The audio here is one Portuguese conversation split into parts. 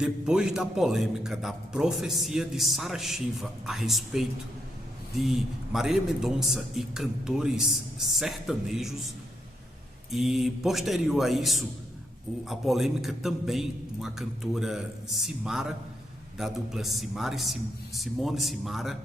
Depois da polêmica da profecia de Sarah Shiva a respeito de Marília Mendonça e cantores sertanejos, e posterior a isso, a polêmica também com a cantora Simara, da dupla Simone e Simara,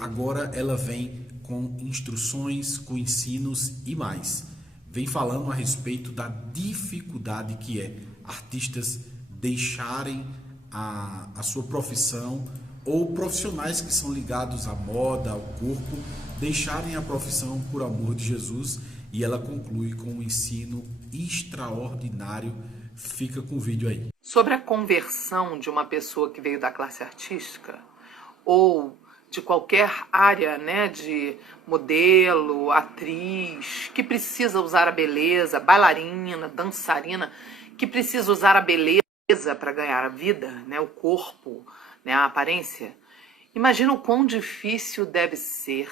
agora ela vem com instruções, com ensinos e mais. Vem falando a respeito da dificuldade que é artistas deixarem a sua profissão, ou profissionais que são ligados à moda, ao corpo, deixarem a profissão por amor de Jesus. E ela conclui com um ensino extraordinário. Fica com o vídeo aí. Sobre a conversão de uma pessoa que veio da classe artística ou de qualquer área, né, de modelo, atriz, que precisa usar a beleza, bailarina, dançarina, que precisa usar a beleza para ganhar a vida, né, o corpo, né, a aparência. Imagina o quão difícil deve ser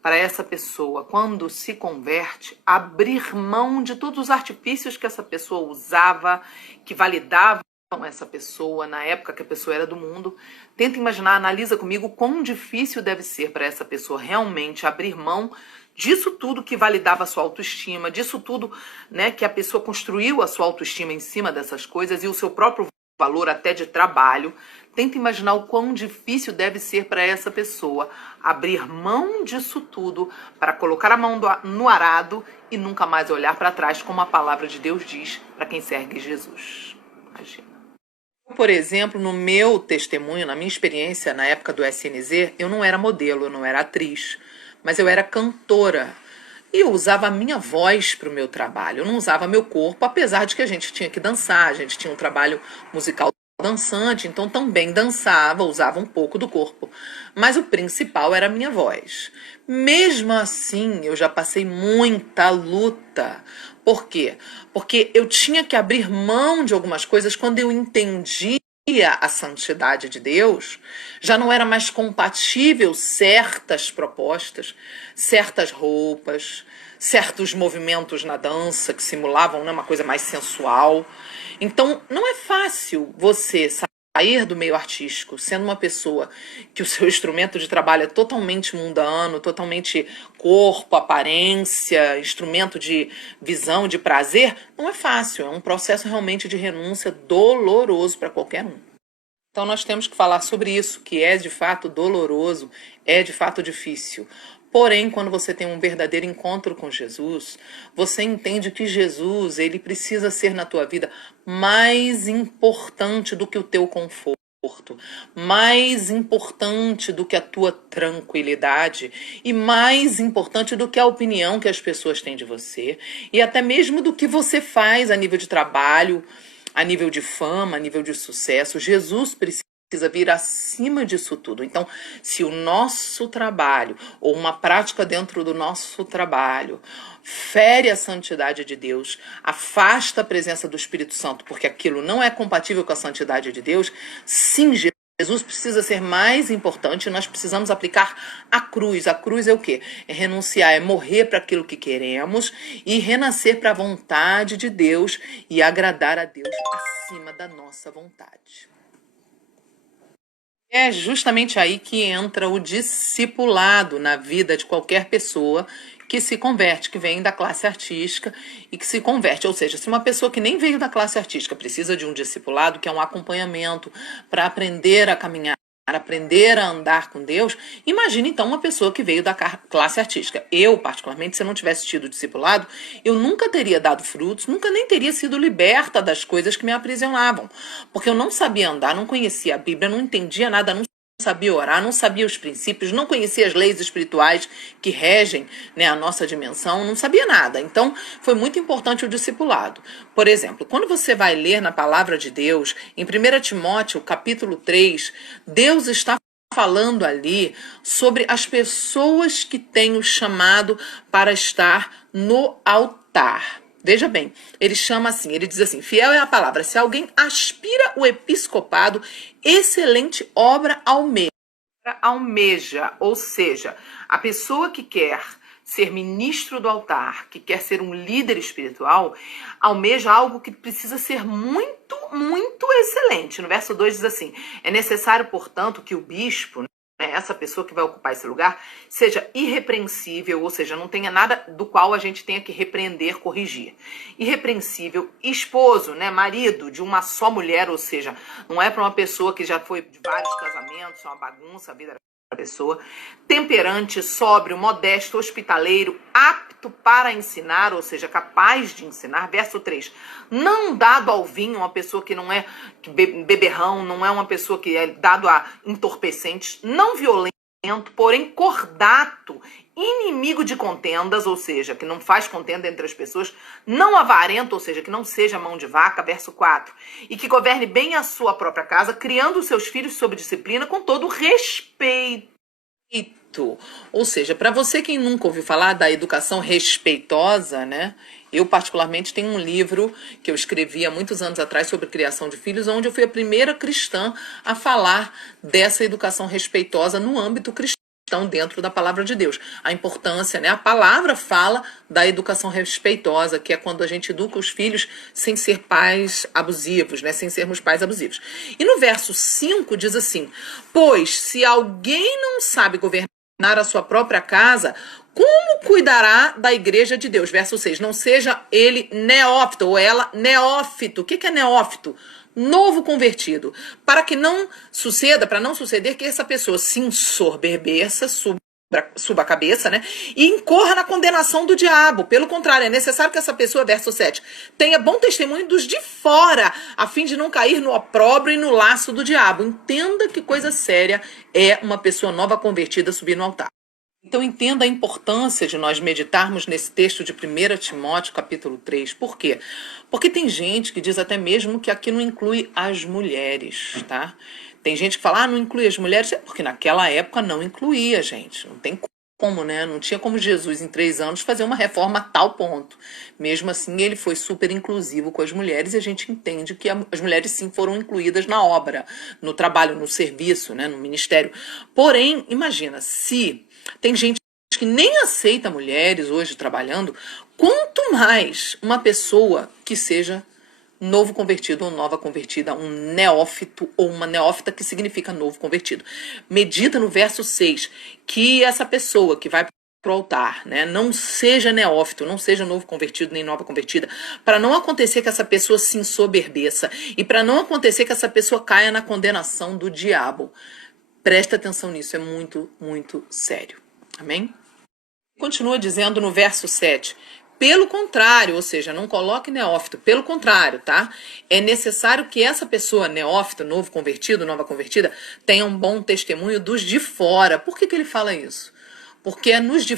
para essa pessoa, quando se converte, abrir mão de todos os artifícios que essa pessoa usava, que validavam essa pessoa na época que a pessoa era do mundo. Tenta imaginar, analisa comigo quão difícil deve ser para essa pessoa realmente abrir mão disso tudo que validava a sua autoestima, disso tudo, né, que a pessoa construiu a sua autoestima em cima dessas coisas e o seu próprio valor até de trabalho. Tenta imaginar o quão difícil deve ser para essa pessoa abrir mão disso tudo para colocar a mão no arado e nunca mais olhar para trás, como a palavra de Deus diz para quem segue Jesus. Imagina. Por exemplo, no meu testemunho, na minha experiência na época do SNZ, eu não era modelo, eu não era atriz, mas eu era cantora. E eu usava a minha voz para o meu trabalho, eu não usava meu corpo, apesar de que a gente tinha que dançar, a gente tinha um trabalho musical dançante, então também dançava, usava um pouco do corpo. Mas o principal era a minha voz. Mesmo assim, eu já passei muita luta. Por quê? Porque eu tinha que abrir mão de algumas coisas quando eu entendia a santidade de Deus, já não era mais compatível certas propostas, certas roupas, certos movimentos na dança que simulavam, né, uma coisa mais sensual. Então, não é fácil você sair do meio artístico sendo uma pessoa que o seu instrumento de trabalho é totalmente mundano, totalmente corpo, aparência, instrumento de visão, de prazer. Não é fácil, é um processo realmente de renúncia doloroso para qualquer um. Então nós temos que falar sobre isso, que é de fato doloroso, é de fato difícil. Porém, quando você tem um verdadeiro encontro com Jesus, você entende que Jesus, ele precisa ser na tua vida mais importante do que o teu conforto, mais importante do que a tua tranquilidade e mais importante do que a opinião que as pessoas têm de você e até mesmo do que você faz a nível de trabalho, a nível de fama, a nível de sucesso. Jesus precisa vir acima disso tudo. Então, se o nosso trabalho ou uma prática dentro do nosso trabalho fere a santidade de Deus, afasta a presença do Espírito Santo, porque aquilo não é compatível com a santidade de Deus, sim, Jesus precisa ser mais importante, nós precisamos aplicar a cruz. A cruz é o quê? É renunciar, é morrer para aquilo que queremos e renascer para a vontade de Deus e agradar a Deus acima da nossa vontade. É justamente aí que entra o discipulado na vida de qualquer pessoa que se converte, que vem da classe artística e que se converte. Ou seja, se uma pessoa que nem veio da classe artística precisa de um discipulado, que é um acompanhamento para aprender a caminhar, aprender a andar com Deus, imagine então uma pessoa que veio da classe artística. Eu, particularmente, se eu não tivesse tido discipulado, eu nunca teria dado frutos, nunca nem teria sido liberta das coisas que me aprisionavam, porque eu não sabia andar, não conhecia a Bíblia, não entendia nada, não sabia orar, não sabia os princípios, não conhecia as leis espirituais que regem, né, a nossa dimensão, não sabia nada. Então, foi muito importante o discipulado. Por exemplo, quando você vai ler na palavra de Deus, em 1 Timóteo, capítulo 3, Deus está falando ali sobre as pessoas que têm o chamado para estar no altar. Veja bem, ele chama assim, ele diz assim: fiel é a palavra, se alguém aspira o episcopado, excelente obra almeja, ou seja, a pessoa que quer ser ministro do altar, que quer ser um líder espiritual, almeja algo que precisa ser muito muito excelente. No verso 2 diz assim: é necessário, portanto, que o bispo, essa pessoa que vai ocupar esse lugar, seja irrepreensível, ou seja, não tenha nada do qual a gente tenha que repreender, corrigir. Irrepreensível, esposo, marido de uma só mulher, ou seja, não é para uma pessoa que já foi de vários casamentos, é uma bagunça a vida da pessoa. Temperante, sóbrio, modesto, hospitaleiro, apto para ensinar, ou seja, capaz de ensinar. Verso 3, não dado ao vinho, uma pessoa que não é beberrão, não é uma pessoa que é dado a entorpecentes, não violento, porém cordato, inimigo de contendas, ou seja, que não faz contenda entre as pessoas, não avarento, ou seja, que não seja mão de vaca, verso 4, e que governe bem a sua própria casa, criando os seus filhos sob disciplina com todo respeito. Ou seja, para você que nunca ouviu falar da educação respeitosa, eu particularmente tenho um livro que eu escrevi há muitos anos atrás sobre criação de filhos, onde eu fui a primeira cristã a falar dessa educação respeitosa no âmbito cristão, dentro da palavra de Deus. A importância, a palavra fala da educação respeitosa, que é quando a gente educa os filhos sem ser pais abusivos, sem sermos pais abusivos. E no verso 5 diz assim: pois se alguém não sabe governar a sua própria casa, como cuidará da igreja de Deus? Verso 6, não seja ele neófito ou ela neófito. O que é neófito? Novo convertido. Para não suceder que essa pessoa se ensoberbeça, suba a cabeça, e incorra na condenação do diabo. Pelo contrário, é necessário que essa pessoa, verso 7, tenha bom testemunho dos de fora, a fim de não cair no opróbrio e no laço do diabo. Entenda que coisa séria é uma pessoa nova convertida subir no altar. Então entenda a importância de nós meditarmos nesse texto de 1 Timóteo, capítulo 3. Por quê? Porque tem gente que diz até mesmo que aqui não inclui as mulheres, tá? Tem gente que fala, não inclui as mulheres, porque naquela época não incluía, gente. Não tem como, Não tinha como Jesus, em 3 anos, fazer uma reforma a tal ponto. Mesmo assim, ele foi super inclusivo com as mulheres e a gente entende que as mulheres, sim, foram incluídas na obra, no trabalho, no serviço, no ministério. Porém, imagina, se tem gente que nem aceita mulheres hoje trabalhando, quanto mais uma pessoa que seja novo convertido ou nova convertida, um neófito ou uma neófita, que significa novo convertido. Medita no verso 6, que essa pessoa que vai para o altar, não seja neófito, não seja novo convertido nem nova convertida, para não acontecer que essa pessoa se ensoberbeça e para não acontecer que essa pessoa caia na condenação do diabo. Presta atenção nisso, é muito, muito sério. Amém? Continua dizendo no verso 7, pelo contrário, ou seja, não coloque neófito, pelo contrário, tá? É necessário que essa pessoa, neófito, novo convertido, nova convertida, tenha um bom testemunho dos de fora. Por que ele fala isso? Porque é nos de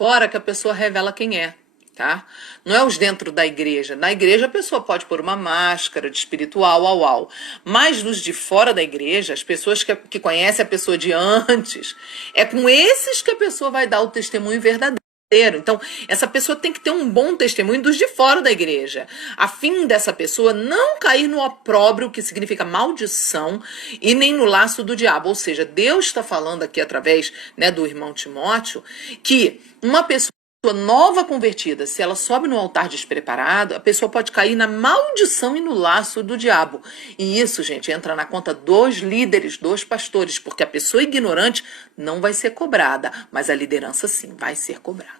fora que a pessoa revela quem é, tá? Não é os dentro da igreja. Na igreja a pessoa pode pôr uma máscara de espiritual, mas nos de fora da igreja, as pessoas que conhecem a pessoa de antes, é com esses que a pessoa vai dar o testemunho verdadeiro. Então, essa pessoa tem que ter um bom testemunho dos de fora da igreja, a fim dessa pessoa não cair no opróbrio, que significa maldição, e nem no laço do diabo. Ou seja, Deus está falando aqui através do irmão Timóteo, que uma pessoa nova convertida, se ela sobe no altar despreparado, a pessoa pode cair na maldição e no laço do diabo. E isso, gente, entra na conta dos líderes, dos pastores, porque a pessoa ignorante não vai ser cobrada, mas a liderança sim vai ser cobrada.